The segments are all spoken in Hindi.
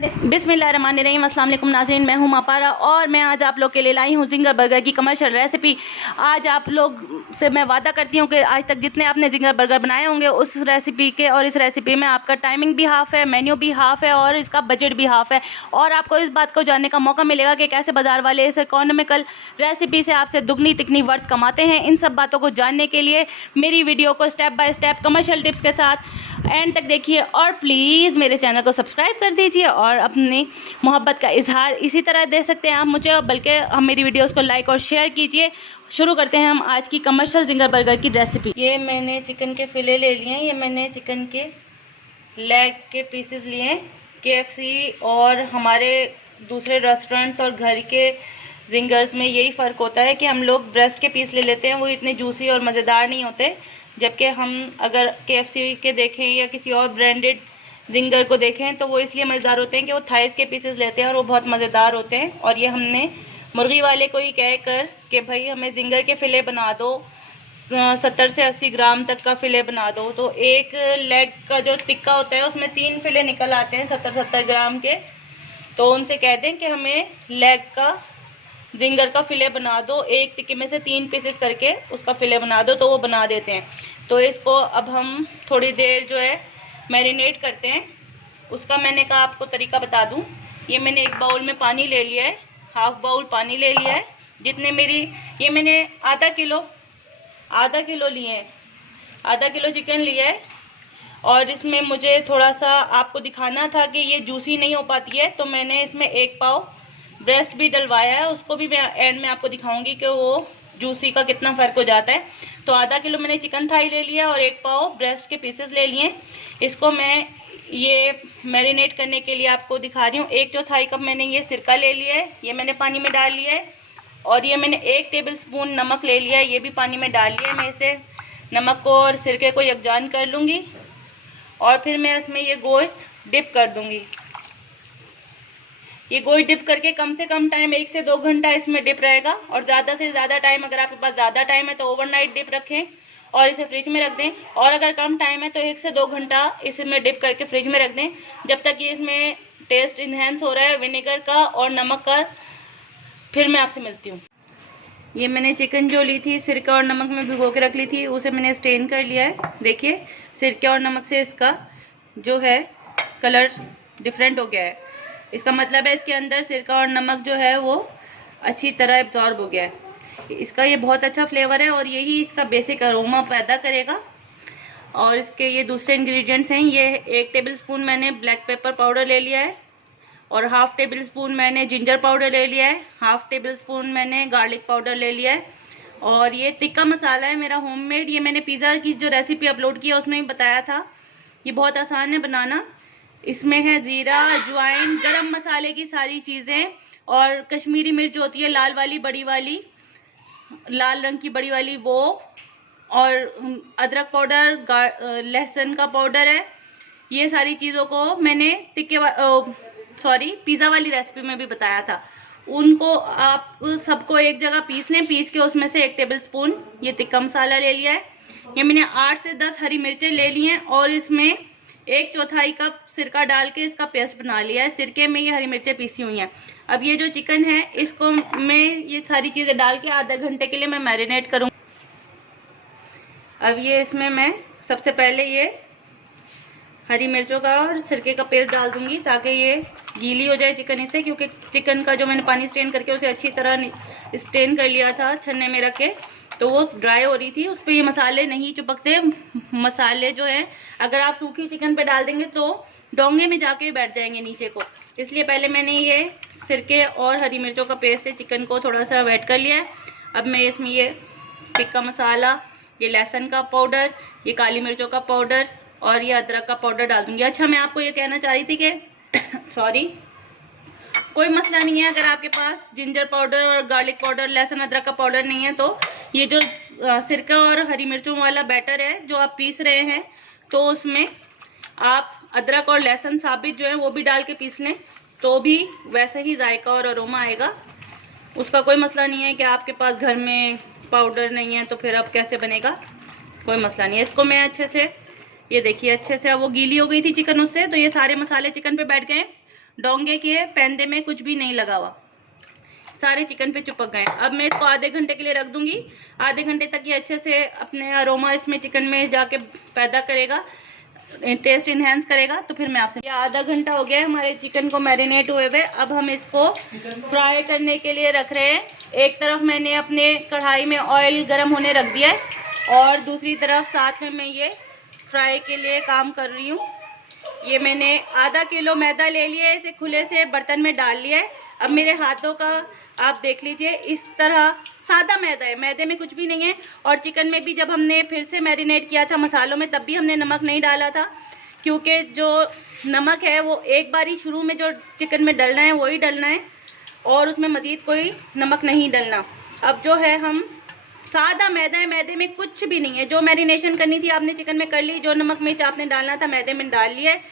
बिस्मिल्लाहिर्रहमानिर्रहीम, अस्सलाम वालेकुम नाज़रीन, मैं हूं मापारा और मैं आज आप लोग के लिए लाई हूं जिंगर बर्गर की कमर्शियल रेसिपी। आज आप लोग से मैं वादा करती हूं कि आज तक जितने आपने जिंगर बर्गर बनाए होंगे उस रेसिपी के और इस रेसिपी में आपका टाइमिंग भी हाफ़ है, मेन्यू भी हाफ़ है और इसका बजट भी हाफ़ है। और आपको इस बात को जानने का मौका मिलेगा कि कैसे बाज़ार वाले इस इकोनॉमिकल रेसिपी से आपसे दुगनी तिगनी वर्थ कमाते हैं। इन सब बातों को जानने के लिए मेरी वीडियो को step by step commercial tips के साथ एंड तक देखिए और प्लीज़ मेरे चैनल को सब्सक्राइब कर दीजिए और अपनी मोहब्बत का इजहार इसी तरह दे सकते हैं आप मुझे, बल्कि हम मेरी वीडियोस को लाइक और शेयर कीजिए। शुरू करते हैं हम आज की कमर्शियल जिंगर बर्गर की रेसिपी। ये मैंने चिकन के फिले ले लिए हैं, ये मैंने चिकन के लेग के पीसेस लिए हैं। KFC और हमारे दूसरे रेस्टोरेंट्स और घर के जिंगर्स में यही फ़र्क होता है कि हम लोग ब्रेस्ट के पीस ले लेते हैं, वो इतने जूसी और मज़ेदार नहीं होते। जबकि हम अगर KFC के देखें या किसी और ब्रांडेड जिंगर को देखें तो वो इसलिए मज़ेदार होते हैं कि वो थाइस के पीसेस लेते हैं और वो बहुत मज़ेदार होते हैं। और ये हमने मुर्गी वाले को ही कह कर कि भाई हमें जिंगर के फ़िले बना दो, 70 से 80 ग्राम तक का फ़िले बना दो। तो एक लेग का जो टिक्का होता है उसमें 3 फ़िले निकल आते हैं 70-70 ग्राम के। तो उनसे कह दें कि हमें लेग का जिंगर का फ़िले बना दो, एक टिक्के में से 3 पीसेस करके उसका फ़िले बना दो, तो वो बना देते हैं। तो इसको अब हम थोड़ी देर जो है मैरिनेट करते हैं। उसका मैंने कहा आपको तरीका बता दूं। ये मैंने एक बाउल में पानी ले लिया है, हाफ बाउल पानी ले लिया है। जितने मेरी ये मैंने आधा किलो लिए हैं, आधा किलो चिकन लिया है। और इसमें मुझे थोड़ा सा आपको दिखाना था कि ये जूसी नहीं हो पाती है, तो मैंने इसमें 1 पाव ब्रेस्ट भी डलवाया है। उसको भी मैं एंड में आपको दिखाऊंगी कि वो जूसी का कितना फ़र्क हो जाता है। तो आधा किलो मैंने चिकन थाई ले लिया और 1 पाव ब्रेस्ट के पीसेस ले लिए। इसको मैं ये मैरिनेट करने के लिए आपको दिखा रही हूँ। 1 चौथाई कप मैंने ये सिरका ले लिया है, ये मैंने पानी में डाल लिया है। और ये मैंने 1 टेबलस्पून नमक ले लिया है, ये भी पानी में डाल लिया है। मैं इसे नमक को और सिरके को यकजान कर लूँगी और फिर मैं इसमें ये गोश्त डिप कर दूँगी। ये गोश्त डिप करके कम से कम टाइम 1 से 2 घंटा इसमें डिप रहेगा। और ज़्यादा से ज़्यादा टाइम, अगर आपके पास ज़्यादा टाइम है तो ओवरनाइट डिप रखें और इसे फ्रिज में रख दें। और अगर कम टाइम है तो 1 से 2 घंटा इसमें डिप करके फ्रिज में रख दें, जब तक ये इसमें टेस्ट इन्हेंस हो रहा है विनेगर का और नमक का। फिर मैं आपसे मिलती हूँ। ये मैंने चिकन जो ली थी सिरका और नमक में भिगो के रख ली थी, उसे मैंने स्टेन कर लिया है। देखिए सिरके और नमक से इसका जो है कलर डिफरेंट हो गया है। इसका मतलब है इसके अंदर सिरका और नमक जो है वो अच्छी तरह एब्जॉर्ब हो गया है। इसका ये बहुत अच्छा फ्लेवर है और यही इसका बेसिक अरोमा पैदा करेगा। और इसके ये दूसरे इंग्रेडिएंट्स हैं। ये 1 टेबलस्पून मैंने ब्लैक पेपर पाउडर ले लिया है और हाफ़ टेबलस्पून मैंने जिंजर पाउडर ले लिया है, हाफ़ टेबलस्पून मैंने गार्लिक पाउडर ले लिया है। और ये टिक्का मसाला है मेरा होममेड। ये मैंने पिज़्ज़ा की जो रेसिपी अपलोड की है उसमें भी बताया था। ये बहुत आसान है बनाना। इसमें है ज़ीरा, अजवाइन, गरम मसाले की सारी चीज़ें और कश्मीरी मिर्च जो होती है लाल वाली बड़ी वाली, लाल रंग की बड़ी वाली वो, और अदरक पाउडर, लहसुन का पाउडर है। ये सारी चीज़ों को मैंने पिज़्ज़ा वाली रेसिपी में भी बताया था। उनको आप सबको एक जगह पीस लें, पीस के उसमें से 1 टेबलस्पून ये टिक्का मसाला ले लिया है। ये मैंने 8 से 10 हरी मिर्चें ले ली हैं और इसमें 1 चौथाई कप सिरका डाल के इसका पेस्ट बना लिया है। सिरके में ये हरी मिर्चें पीसी हुई हैं। अब ये जो चिकन है इसको मैं ये सारी चीज़ें डाल के आधा घंटे के लिए मैं मैरिनेट करूँगी। अब ये इसमें मैं सबसे पहले ये हरी मिर्चों का और सिरके का पेस्ट डाल दूँगी ताकि ये गीली हो जाए चिकन इससे, क्योंकि चिकन का जो मैंने पानी स्टेन करके उसे अच्छी तरह स्टेन कर लिया था छन्ने में रख के, तो वो ड्राई हो रही थी। उस पर ये मसाले नहीं चिपकते। मसाले जो हैं अगर आप सूखी चिकन पे डाल देंगे तो डोंगे में जाके बैठ जाएंगे नीचे को। इसलिए पहले मैंने ये सिरके और हरी मिर्चों का पेस्ट से चिकन को थोड़ा सा वेट कर लिया है। अब मैं इसमें ये टिक्का मसाला, ये लहसुन का पाउडर, ये काली मिर्चों का पाउडर और ये अदरक का पाउडर डाल दूँगी। अच्छा, मैं आपको ये कहना चाह रही थी कि सॉरी, कोई मसला नहीं है अगर आपके पास जिंजर पाउडर और गार्लिक पाउडर, लहसुन अदरक का पाउडर नहीं है, तो ये जो सिरका और हरी मिर्चों वाला बैटर है जो आप पीस रहे हैं, तो उसमें आप अदरक और लहसुन साबित जो है वो भी डाल के पीस लें, तो भी वैसा ही जायका और अरोमा आएगा। उसका कोई मसला नहीं है कि आपके पास घर में पाउडर नहीं है तो फिर अब कैसे बनेगा, कोई मसला नहीं है। इसको मैं अच्छे से, ये देखिए अच्छे से, वो गीली हो गई थी चिकन उससे, तो ये सारे मसाले चिकन पे बैठ गए। डोंगे के पैंदे में कुछ भी नहीं लगा हुआ, सारे चिकन पे चिपक गए। अब मैं इसको आधे घंटे के लिए रख दूंगी। आधे घंटे तक ये अच्छे से अपने अरोमा इसमें चिकन में जाके पैदा करेगा, टेस्ट इन्हेंस करेगा। तो फिर मैं आपसे, ये आधा घंटा हो गया है हमारे चिकन को मैरिनेट हुए हुए। अब हम इसको फ्राई करने के लिए रख रहे हैं। एक तरफ मैंने अपने कढ़ाई में ऑयल गर्म होने रख दिया है और दूसरी तरफ साथ में मैं ये फ्राई के लिए काम कर रही हूँ। ये मैंने आधा किलो मैदा ले लिया है, इसे खुले से बर्तन में डाल लिया है। अब मेरे हाथों का आप देख लीजिए, इस तरह सादा मैदा है, मैदे में कुछ भी नहीं है। और चिकन में भी जब हमने फिर से मैरिनेट किया था मसालों में, तब भी हमने नमक नहीं डाला था, क्योंकि जो नमक है वो एक बार ही शुरू में जो चिकन में डलना है वही डलना है और उसमें मज़ीद कोई नमक नहीं डलना। अब जो है हम सादा मैदा है, मैदे में कुछ भी नहीं है। जो मैरिनेशन करनी थी आपने चिकन में कर ली, जो नमक मिर्च आपने डालना था मैदे में डाल लिया है।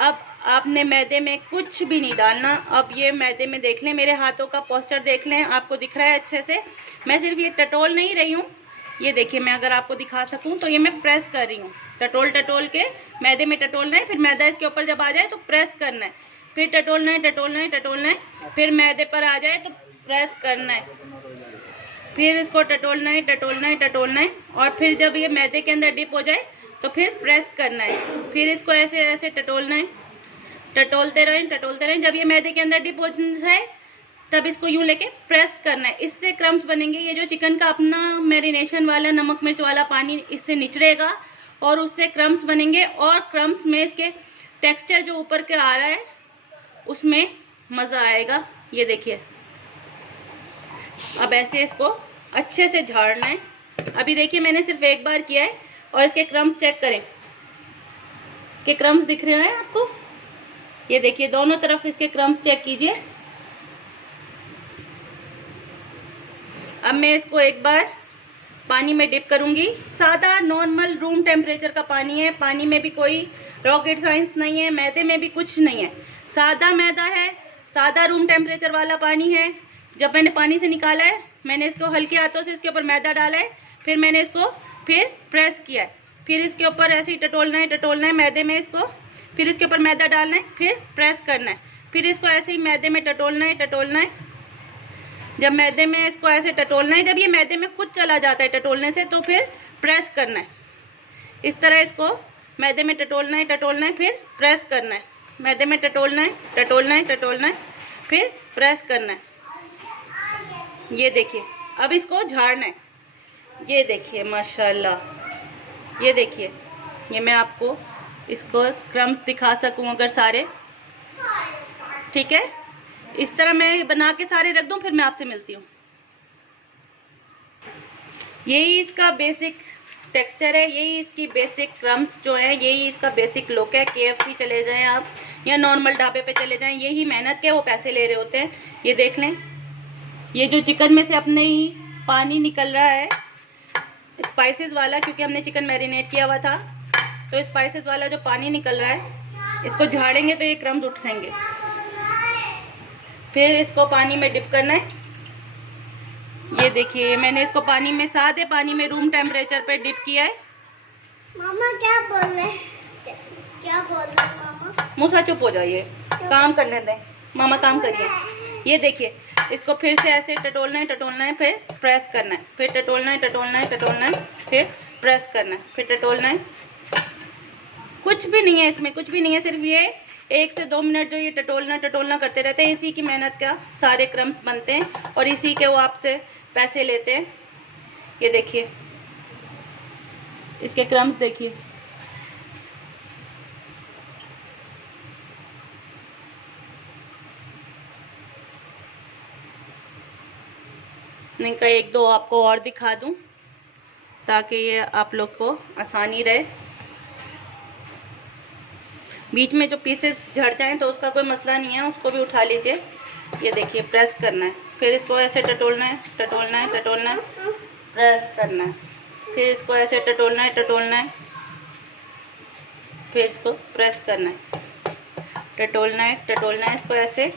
अब आपने मैदे में कुछ भी नहीं डालना। अब ये मैदे में देख लें, मेरे हाथों का पोस्चर देख लें, आपको दिख रहा है अच्छे से। मैं सिर्फ ये टटोल नहीं रही हूँ, ये देखिए मैं अगर आपको दिखा सकूँ तो ये मैं प्रेस कर रही हूँ। टटोल के मैदे में टटोलना है, फिर मैदा इसके ऊपर जब आ जाए तो प्रेस करना है, फिर टटोलना है, फिर मैदे पर आ जाए तो प्रेस करना है, फिर इसको टटोलना है और फिर जब ये मैदे के अंदर डिप हो जाए तो फिर प्रेस करना है। फिर इसको ऐसे ऐसे टटोलना है, टटोलते रहें। जब ये मैदे के अंदर डिप हो जाए तब इसको यूँ लेके प्रेस करना है। इससे क्रम्स बनेंगे। ये जो चिकन का अपना मैरिनेशन वाला नमक मिर्च वाला पानी इससे निचड़ेगा और उससे क्रम्स बनेंगे और क्रम्स में इसके टेक्सचर जो ऊपर के आ रहा है उसमें मज़ा आएगा। ये देखिए, अब ऐसे इसको अच्छे से झाड़ना है। अभी देखिए मैंने सिर्फ एक बार किया है और इसके क्रम्स चेक करें, इसके क्रम्स दिख रहे हैं आपको? ये देखिए दोनों तरफ इसके क्रम्स चेक कीजिए। अब मैं इसको एक बार पानी में डिप करूंगी। सादा नॉर्मल रूम टेम्परेचर का पानी है, पानी में भी कोई रॉकेट साइंस नहीं है, मैदे में भी कुछ नहीं है, सादा मैदा है, सादा रूम टेम्परेचर वाला पानी है। जब मैंने पानी से निकाला है मैंने इसको हल्के हाथों से इसके ऊपर मैदा डाला है, फिर मैंने इसको फिर प्रेस किया है, फिर इसके ऊपर ऐसे ही टटोलना है मैदे में इसको, फिर इसके ऊपर मैदा डालना है, फिर प्रेस करना है, फिर इसको ऐसे ही मैदे में टटोलना है। जब मैदे में इसको ऐसे टटोलना है, जब ये मैदे में खुद चला जाता है टटोलने से तो फिर प्रेस करना है। इस तरह इसको मैदे में टटोलना है, फिर प्रेस करना है। मैदे में टटोलना है, फिर प्रेस करना है। ये देखिए, अब इसको झाड़ना है। ये देखिए माशाल्लाह, ये देखिए, ये मैं आपको इसको क्रम्स दिखा सकूं अगर सारे, ठीक है। इस तरह मैं बना के सारे रख दूं, फिर मैं आपसे मिलती हूँ। यही इसका बेसिक टेक्सचर है, यही इसकी बेसिक क्रम्स जो है, यही इसका बेसिक लुक है। KFC चले जाएं आप या नॉर्मल ढाबे पे चले जाएं, यही मेहनत के वो पैसे ले रहे होते हैं। ये देख लें, ये जो चिकन में से अपने ही पानी निकल रहा है स्पाइसेस वाला, क्योंकि हमने चिकन मैरिनेट किया हुआ था, तो स्पाइसेस वाला जो पानी निकल रहा है इसको झाड़ेंगे तो ये क्रम्स उठेंगे। फिर इसको पानी में डिप करना है। ये देखिए मैंने इसको पानी में, सादे पानी में रूम टेम्परेचर पे डिप किया है। मामा क्या बोल रहे मामा? मूसा चुप हो जाइए, काम करने दें, मामा काम करिए। ये देखिए, इसको फिर से ऐसे टटोलना है, फिर प्रेस करना है, फिर टटोलना है, फिर प्रेस करना है, फिर टटोलना है। कुछ भी नहीं है इसमें, कुछ भी नहीं है, सिर्फ ये 1 से 2 मिनट जो ये टटोलना करते रहते हैं, इसी की मेहनत का सारे क्रम्स बनते हैं और इसी के वो आपसे पैसे लेते हैं। ये देखिए इसके क्रम्स देखिए, इनका 1-2 आपको और दिखा दूं ताकि ये आप लोग को आसानी रहे। बीच में जो पीसेस झड़ जाएं तो उसका कोई मसला नहीं है, उसको भी उठा लीजिए। ये देखिए प्रेस करना है, फिर इसको ऐसे टटोलना है, प्रेस करना है, फिर इसको ऐसे टटोलना है, फिर इसको प्रेस करना है, टटोलना है इसको ऐसे,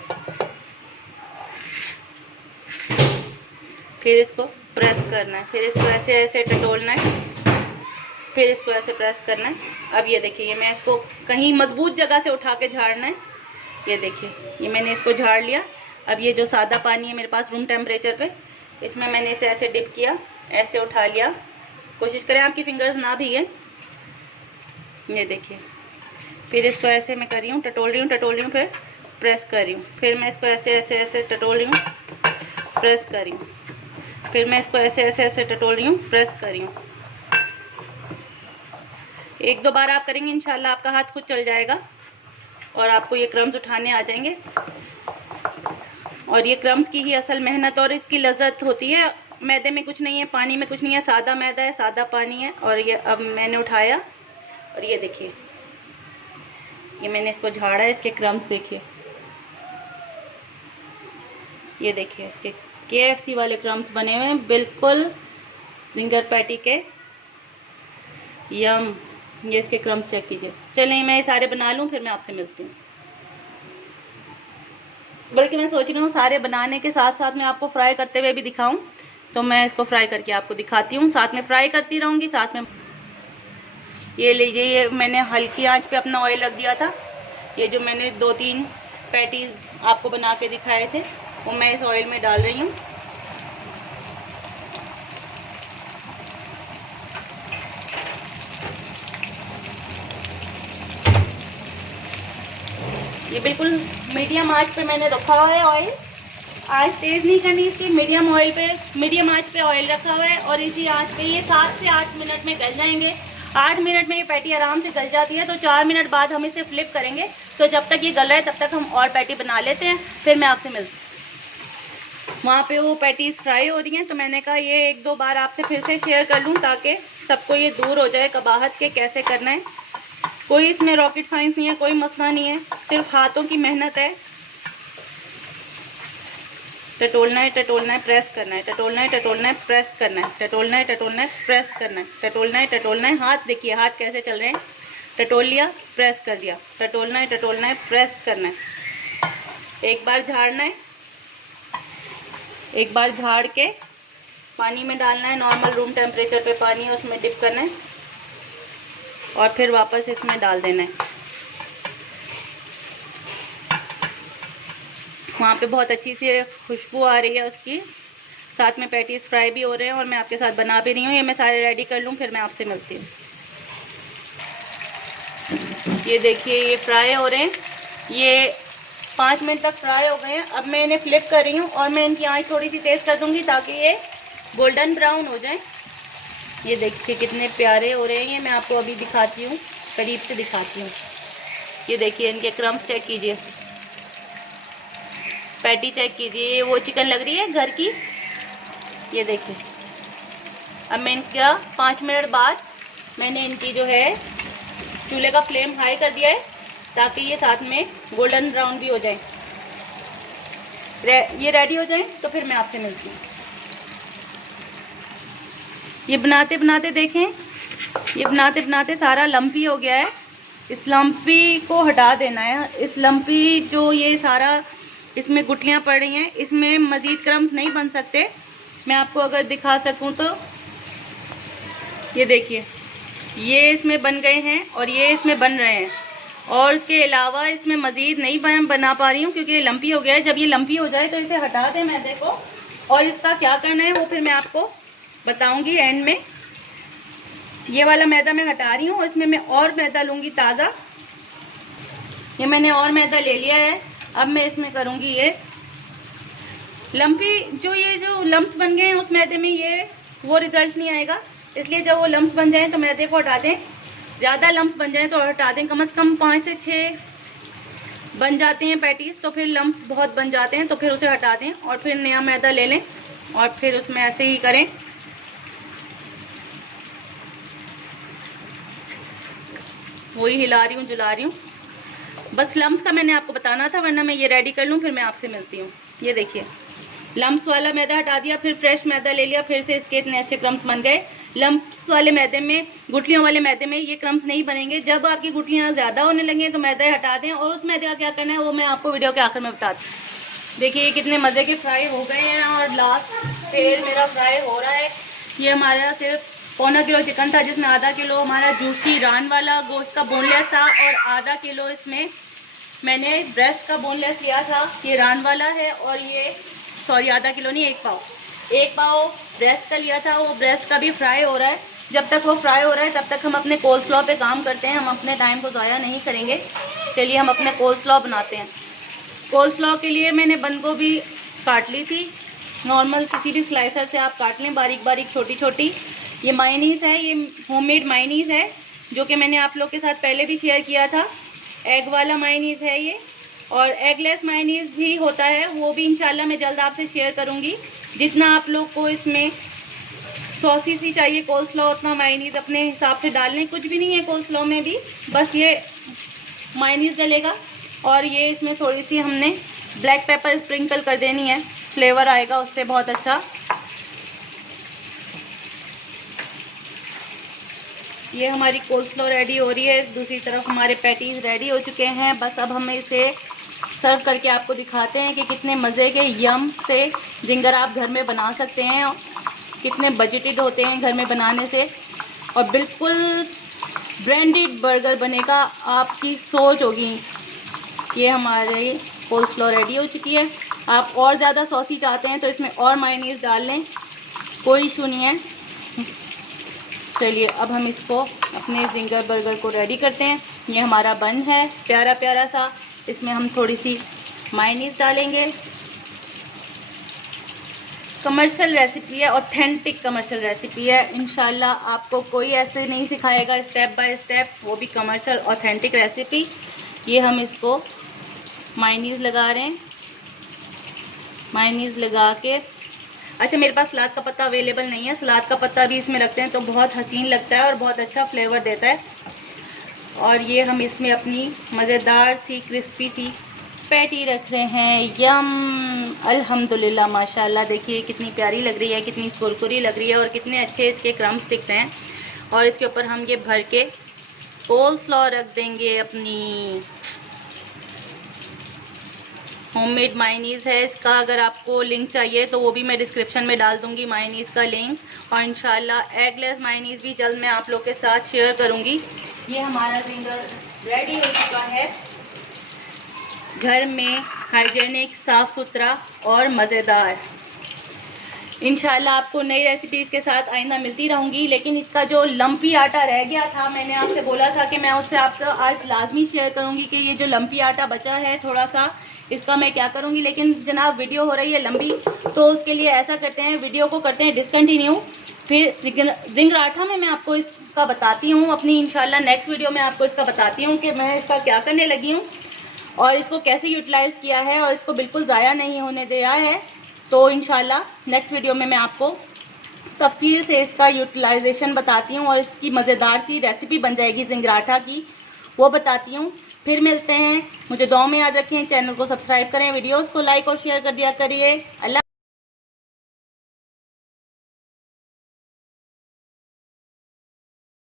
फिर इसको प्रेस करना है, फिर इसको ऐसे ऐसे टटोलना है, फिर इसको ऐसे प्रेस करना है। अब ये देखिए, ये मैं इसको कहीं मजबूत जगह से उठा के झाड़ना है, ये देखिए, ये मैंने इसको झाड़ लिया। अब ये जो सादा पानी है मेरे पास रूम टेम्परेचर पे, इसमें मैंने इसे ऐसे डिप किया, ऐसे उठा लिया। कोशिश करें आपकी फिंगर्स ना भीगे। ये देखिए, फिर इसको ऐसे मैं कर रही हूँ, टटोल रही हूँ, फिर प्रेस कर रही हूँ। फिर मैं इसको ऐसे ऐसे ऐसे टटोल रही हूँ, प्रेस कर रही हूँ। फिर मैं इसको ऐसे ऐसे ऐसे टटोल रही हूँ, प्रेस कर रही हूँ। 1-2 बार आप करेंगे, इंशाल्लाह आपका हाथ खुद चल जाएगा और आपको ये क्रम्स उठाने आ जाएंगे। और ये क्रम्स की ही असल मेहनत और इसकी लज्जत होती है। मैदे में कुछ नहीं है, पानी में कुछ नहीं है, सादा मैदा है, सादा पानी है। और ये अब मैंने उठाया और ये देखिए, ये मैंने इसको झाड़ा है। इसके क्रम्स देखिए, ये देखिए, इसके KFC वाले क्रम्स बने हुए हैं, बिल्कुल जिंगर पैटी के। यम, ये इसके क्रम्स चेक कीजिए। चलें मैं ये सारे बना लूँ, फिर मैं आपसे मिलती हूँ। बल्कि मैं सोच रही हूँ सारे बनाने के साथ साथ मैं आपको फ्राई करते हुए भी दिखाऊं, तो मैं इसको फ्राई करके आपको दिखाती हूँ। साथ में फ्राई करती रहूँगी, साथ में। ये लीजिए, ये मैंने हल्की आंच पे अपना ऑयल रख दिया था। ये जो मैंने 2-3 पैटीज आपको बना के दिखाए थे, वो मैं इस ऑयल में डाल रही हूँ। ये बिल्कुल मीडियम आंच पे मैंने रखा हुआ है ऑयल। आंच तेज़ नहीं करनी इसकी, मीडियम आंच पे ऑयल रखा हुआ है। और इसी आंच पे ये 7 से 8 मिनट में गल जाएंगे। 8 मिनट में ये पैटी आराम से गल जाती है, तो 4 मिनट बाद हम इसे फ्लिप करेंगे। तो जब तक ये गल रहा है तब तक हम और पैटी बना लेते हैं, फिर मैं आपसे मिलती हूँ। वहाँ पे वो पैटीज फ्राई हो रही हैं, तो मैंने कहा ये 1-2 बार आपसे फिर से शेयर कर लूँ, ताकि सबको ये दूर हो जाए कबाहत के कैसे करना है। कोई इसमें रॉकेट साइंस नहीं है, कोई मसला नहीं है, सिर्फ हाथों की मेहनत है। टटोलना है, प्रेस करना है, टटोलना है, प्रेस करना है, टटोलना है, प्रेस करना है, टटोलना है। हाथ देखिए, हाथ कैसे चल रहे हैं। टटोल लिया, प्रेस कर दिया, टटोलना है, प्रेस करना है। एक बार झाड़ना है, एक बार झाड़ के पानी में डालना है। नॉर्मल रूम टेम्परेचर पे पानी है, उसमें डिप करना है और फिर वापस इसमें डाल देना है। वहाँ पे बहुत अच्छी सी खुशबू आ रही है उसकी, साथ में पैटीज फ्राई भी हो रहे हैं और मैं आपके साथ बना भी रही हूँ। ये मैं सारे रेडी कर लूँ, फिर मैं आपसे मिलती हूँ। ये देखिए, ये फ्राई हो रहे हैं, ये 5 मिनट तक फ्राई हो गए हैं। अब मैं इन्हें फ्लिप कर रही हूँ और मैं इनकी आंच थोड़ी सी तेज़ कर दूँगी ताकि ये गोल्डन ब्राउन हो जाए। ये देखिए कितने प्यारे हो रहे हैं। ये मैं आपको अभी दिखाती हूँ, करीब से दिखाती हूँ। ये देखिए, इनके क्रम्स चेक कीजिए, पैटी चेक कीजिए, वो चिकन लग रही है घर की। ये देखिए, अब मैं इनका 5 मिनट बाद मैंने इनकी जो है चूल्हे का फ्लेम हाई कर दिया है, ताकि ये साथ में गोल्डन ब्राउन भी हो जाए। ये रेडी हो जाए तो फिर मैं आपसे मिलती हूँ। ये बनाते बनाते देखें, ये बनाते बनाते सारा लम्पी हो गया है। इस लम्पी को हटा देना है। इस लम्पी जो ये सारा इसमें गुठलियाँ पड़ रही हैं, इसमें मज़ीद क्रम्स नहीं बन सकते। मैं आपको अगर दिखा सकूं तो ये देखिए, ये इसमें बन गए हैं और ये इसमें बन रहे हैं। और उसके अलावा इसमें मज़ीद नहीं बना पा रही हूँ क्योंकि ये लम्पी हो गया है। जब ये लम्पी हो जाए तो इसे हटा दें मैदे को, और इसका क्या करना है वो फिर मैं आपको बताऊँगी एंड में। ये वाला मैदा मैं हटा रही हूँ, इसमें मैं और मैदा लूँगी ताज़ा। ये मैंने और मैदा ले लिया है। अब मैं इसमें करूँगी ये लम्पी। ये जो लम्प्स बन गए हैं उस मैदे में, ये वो रिज़ल्ट नहीं आएगा। इसलिए जब वो लम्प्स बन जाएं तो मैदे को हटा दें। ज़्यादा लम्प्स बन जाएं तो हटा दें, कम से कम 5 से 6 बन जाते हैं पैटीज़, तो फिर लम्प्स बहुत बन जाते हैं, तो फिर उसे हटा दें और फिर नया मैदा ले लें और फिर उसमें ऐसे ही करें। वही हिला रही हूँ, जुला रही हूँ। बस लम्प्स का मैंने आपको बताना था, वरना मैं ये रेडी कर लूँ फिर मैं आपसे मिलती हूँ। ये देखिए, लम्प्स वाला मैदा हटा दिया, फिर फ्रेश मैदा ले लिया, फिर से इसके इतने अच्छे क्रम्स बन गए। लम्प्स वाले मैदे में, गुठलियों वाले मैदे में ये क्रम्स नहीं बनेंगे। जब आपकी गुठलियाँ ज़्यादा होने लगें तो मैदा हटा दें, और उस मैदे का क्या करना है वो मैं आपको वीडियो के आखिर में बताती हूँ। देखिए ये कितने मज़े के फ्राई हो गए हैं और लास्ट फिर मेरा फ्राई हो रहा है। ये हमारा सिर्फ 1.25 किलो चिकन था, जिसमें आधा किलो हमारा जूसी रान वाला गोश्त का बोनलेस था और आधा किलो इसमें मैंने ब्रेस्ट का बोनलेस लिया था, ये रान वाला है, और ये सॉरी आधा किलो नहीं, एक पाव ब्रेस्ट का लिया था। वो ब्रेस्ट का भी फ्राई हो रहा है। जब तक वो फ्राई हो रहा है तब तक हम अपने कोल्स्लॉ पे काम करते हैं। हम अपने टाइम को ज़ाया नहीं करेंगे। चलिए हम अपने कोल्स्लॉ बनाते हैं। कोल्स्लॉ के लिए मैंने बंद गोभी काट ली थी। नॉर्मल किसी भी स्लाइसर से आप काट लें बारीक बारीक छोटी छोटी। ये मायोनीज़ है, ये होममेड मायोनीज़ है जो कि मैंने आप लोग के साथ पहले भी शेयर किया था। एग वाला मायोनीज़ है ये, और एगलेस मायोनीज़ भी होता है, वो भी इंशाल्लाह मैं जल्द आपसे शेयर करूँगी। जितना आप लोग को इसमें सॉसी सी चाहिए कोल्स्लॉ, उतना मायोनीज़ अपने हिसाब से डाल लें। कुछ भी नहीं है कोल्स्लॉ में भी, बस ये मायोनीज़ डलेगा। और ये इसमें थोड़ी सी हमने ब्लैक पेपर स्प्रिंकल कर देनी है, फ्लेवर आएगा उससे बहुत अच्छा। ये हमारी कोल्स्लॉ रेडी हो रही है। दूसरी तरफ हमारे पैटीज रेडी हो चुके हैं। बस अब हम इसे सर्व करके आपको दिखाते हैं कि कितने मज़े के यम से जिंगर आप घर में बना सकते हैं, कितने बजटेड होते हैं घर में बनाने से, और बिल्कुल ब्रांडेड बर्गर बनेगा, आपकी सोच होगी। ये हमारी कोल्स्लॉ रेडी हो चुकी है। आप और ज़्यादा सॉसी चाहते हैं तो इसमें और मायोनीज़ डाल लें, कोई इशू नहीं है। चलिए अब हम इसको अपने जिंगर बर्गर को रेडी करते हैं। ये हमारा बन है प्यारा प्यारा सा, इसमें हम थोड़ी सी मायोनीज़ डालेंगे। कमर्शियल रेसिपी है, ऑथेंटिक कमर्शियल रेसिपी है। इंशाल्लाह आपको कोई ऐसे नहीं सिखाएगा स्टेप बाय स्टेप, वो भी कमर्शियल ऑथेंटिक रेसिपी। ये हम इसको मायोनीज़ लगा रहे हैं। मायोनीज़ लगा के, अच्छा मेरे पास सलाद का पत्ता अवेलेबल नहीं है, सलाद का पत्ता भी इसमें रखते हैं तो बहुत हसीन लगता है और बहुत अच्छा फ्लेवर देता है। और ये हम इसमें अपनी मज़ेदार सी क्रिस्पी सी पैटी रख रहे हैं। यम, अल्हम्दुलिल्लाह माशाल्लाह। देखिए कितनी प्यारी लग रही है, कितनी कुरकुरी लग रही है, और कितने अच्छे इसके क्रम्स दिख रहे हैं। और इसके ऊपर हम ये भर के कोल्स्लॉ रख देंगे अपनी। होममेड मायोनीज़ है इसका, अगर आपको लिंक चाहिए तो वो भी मैं डिस्क्रिप्शन में डाल दूँगी मायोनीज़ का लिंक। और इंशाल्लाह एगलेस मायोनीज़ भी जल्द मैं आप लोग के साथ शेयर करूँगी। ये हमारा जिंगर रेडी हो चुका है, घर में हाइजेनिक, साफ़ सुथरा और मज़ेदार। इंशाल्लाह आपको नई रेसिपीज़ के साथ आइंदा मिलती रहूँगी। लेकिन इसका जो लम्पी आटा रह गया था, मैंने आपसे बोला था कि मैं उससे आपको आज लाजमी शेयर करूँगी कि ये जो लम्पी आटा बचा है थोड़ा सा, इसका मैं क्या करूँगी। लेकिन जनाब वीडियो हो रही है लंबी, तो उसके लिए ऐसा करते हैं, वीडियो को करते हैं डिसकंटिन्यू। फिर जिंगर आटा में मैं आपको इसका बताती हूँ अपनी, इंशाल्लाह नेक्स्ट वीडियो में आपको इसका बताती हूँ कि मैं इसका क्या करने लगी हूँ और इसको कैसे यूटिलाइज़ किया है, और इसको बिल्कुल ज़ाया नहीं होने दिया है। तो इंशाल्लाह नेक्स्ट वीडियो में मैं आपको तफसील से इसका यूटिलाइजेशन बताती हूँ और इसकी मज़ेदार सी रेसिपी बन जाएगी जिंगर आटा की, वो बताती हूँ। फिर मिलते हैं, मुझे दुआ में याद रखें, चैनल को सब्सक्राइब करें, वीडियोस को लाइक और शेयर कर दिया करिए। अल्लाह।